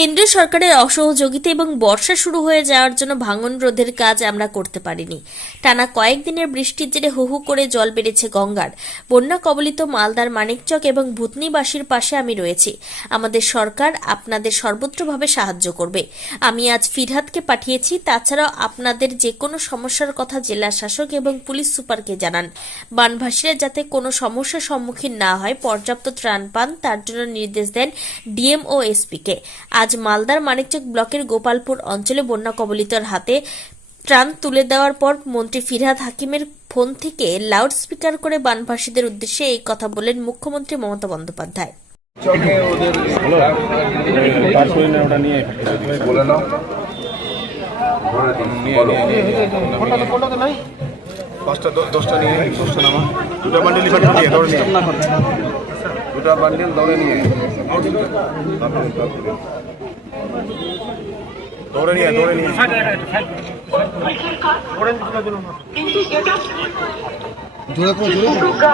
কেন্দ্রীয় সরকারের অসহযোগিতা এবং বর্ষা শুরু হয়ে যাওয়ার জন্য ভাঙন রোধের কাজ আমরা করতে পারিনি। টানা কয়েকদিনের বৃষ্টির জেরে হু হু করে জল বেড়েছে গঙ্গার। বন্যা কবলিত মালদার মানিকচক এবং ভূতনিবাসীর পাশে আমি রয়েছি। আমাদের সরকার আপনাদের সর্বত্রভাবে সাহায্য করবে। আমি আজ ফিরহাদকে পাঠিয়েছি, তাছাড়াও আপনাদের যে কোনো সমস্যার কথা জেলা শাসক এবং পুলিশ সুপারকে জানান। বানভাসীরা যাতে কোনো সমস্যার সম্মুখীন না হয়, পর্যাপ্ত ত্রাণ পান, তার জন্য নির্দেশ দেন ডিএম ও এসপিকে। আজ মালদার মানিকচক ব্লকের গোপালপুর অঞ্চলে বন্যা কবলিতর হাতে ত্রাণ তুলে দেওয়ার পর মন্ত্রী ফিরহাদ হাকিমের ফোন থেকে লাউড স্পিকার করে বানভাসীদের উদ্দেশ্যে এই কথা বলেন মুখ্যমন্ত্রী মমতা বন্দ্যোপাধ্যায়। পাঁচটা দশটা নিয়ে দশটা নামা। দুটা বান্ডিল দুটা বান্ডিল দৌড়ে নিয়ে। দৌড়ে নিয়ে দৌড়ে নিয়ে। যেটা দুটো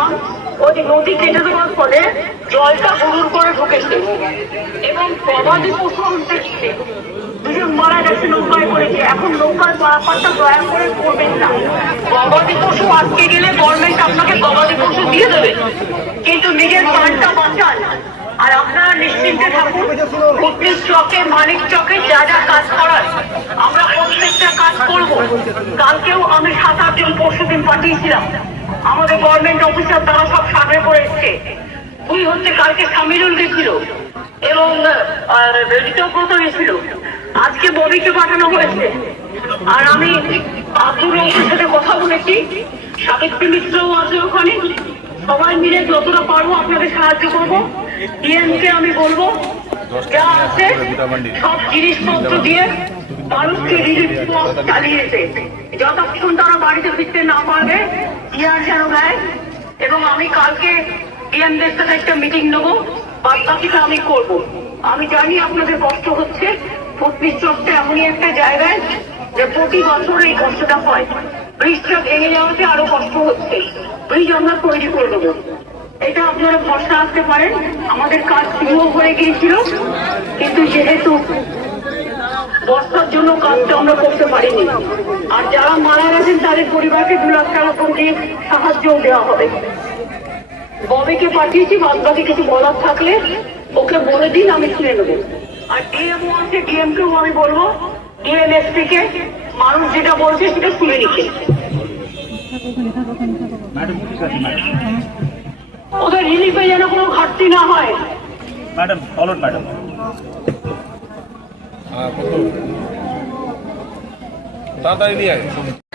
ওই নদী কেটে দেওয়ার ফলে জলটা হুড়ুর করে ঢুকেছে এবং গবাদি পশু আনতে দুজন মারা গেছে নৌকায় করেছে এখন নৌকার পারাপারটা দয়া করে করবেন না। গবাদি পশু আটকে গেলে গভর্নমেন্ট আপনাকে গবাদি পশু দিয়ে দেবে। কিন্তু নিজের প্রাণটা বাঁচান। আর আপনারা নিশ্চিন্তে থাকুন চকে মানিক চকে যা যা কাজ করার, আমরা প্রত্যেকটা কাজ করব। কালকেও আমি সাত আটজন পরশু দিন পাঠিয়েছিলাম। আমাদের গভর্নমেন্ট অফিসার তারা সব সার্ভে করে দুই হচ্ছে কালকে সামিরুল গেছিল এবং ঋতব্রত গেছিল। আজকে ববিকে পাঠানো হয়েছে। আর আমি আব্দুর রহমানের সাথে কথা বলেছি। সাবিত্রী মিত্রও আছে ওখানে। সবাই মিলে যতটা পারব আপনাদের সাহায্য করব। ডিএমকে আমি বলব। যা আছে সব জিনিসপত্র দিয়ে মানুষকে রিলিফ চালিয়েছে। যতক্ষণ তারা বাড়িতে ফিরতে না পারবে ডিআর যেন দেয়। এবং আমি কালকে ডিএমদের সাথে একটা মিটিং নেব বাদ বাকিটা আমি করব। আমি জানি আপনাদের কষ্ট হচ্ছে পত্রিশ চকটা এমনই একটা জায়গায় যে প্রতি বছর এই কষ্টটা হয়। ব্রিজটা ভেঙে যাওয়াতে আরও কষ্ট হচ্ছে। ব্রিজ আমরা তৈরি করে দেবো এটা আপনারা ভরসা আসতে পারেন। আমাদের কাজ শুরু হয়ে গিয়েছিল, কিন্তু যেহেতু বর্ষার জন্য কাজটা আমরা করতে পারিনি, আর যারা মারা গেছেন, তাদের পরিবারকে দু লাখ টাকা করে সাহায্যও দেওয়া হবে। ববিকে পাঠিয়েছি বাদ বাকি কিছু বলার থাকলে ওকে বলে দিন, আমি শুনে নেব। আর ডিএমও আছে ডিএম কেও আমি বলব ডিএমএসপি কে মানুষ যেটা বলছে সেটা শুনে নিচ্ছে ওদের রিলিফে যেন কোনো ঘাটতি না হয়। Madam followed madam.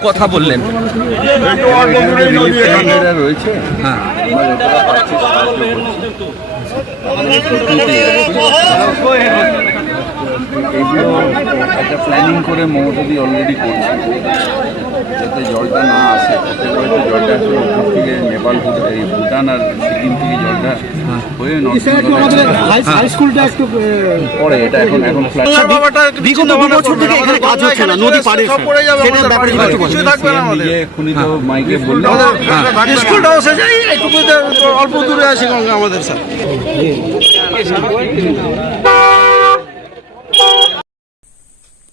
কথা বললেন। রয়েছে হ্যাঁ আমরা যতটা পারছি সাহায্য করছি। এগুলো একটা প্ল্যানিং করে মমতাদি অলরেডি করছে। যাতে জলটা না আসে হয়তো জলটা আসলে থেকে নেপাল ভুটান এই ভুটান আর সিকিম থেকে জলটা হয়ে নর্থ হাই স্কুলটা একটু পরে এটা এখন এখন এক্ষুনি তো মাইকে বলল অল্প দূরে আছে আমাদের sir.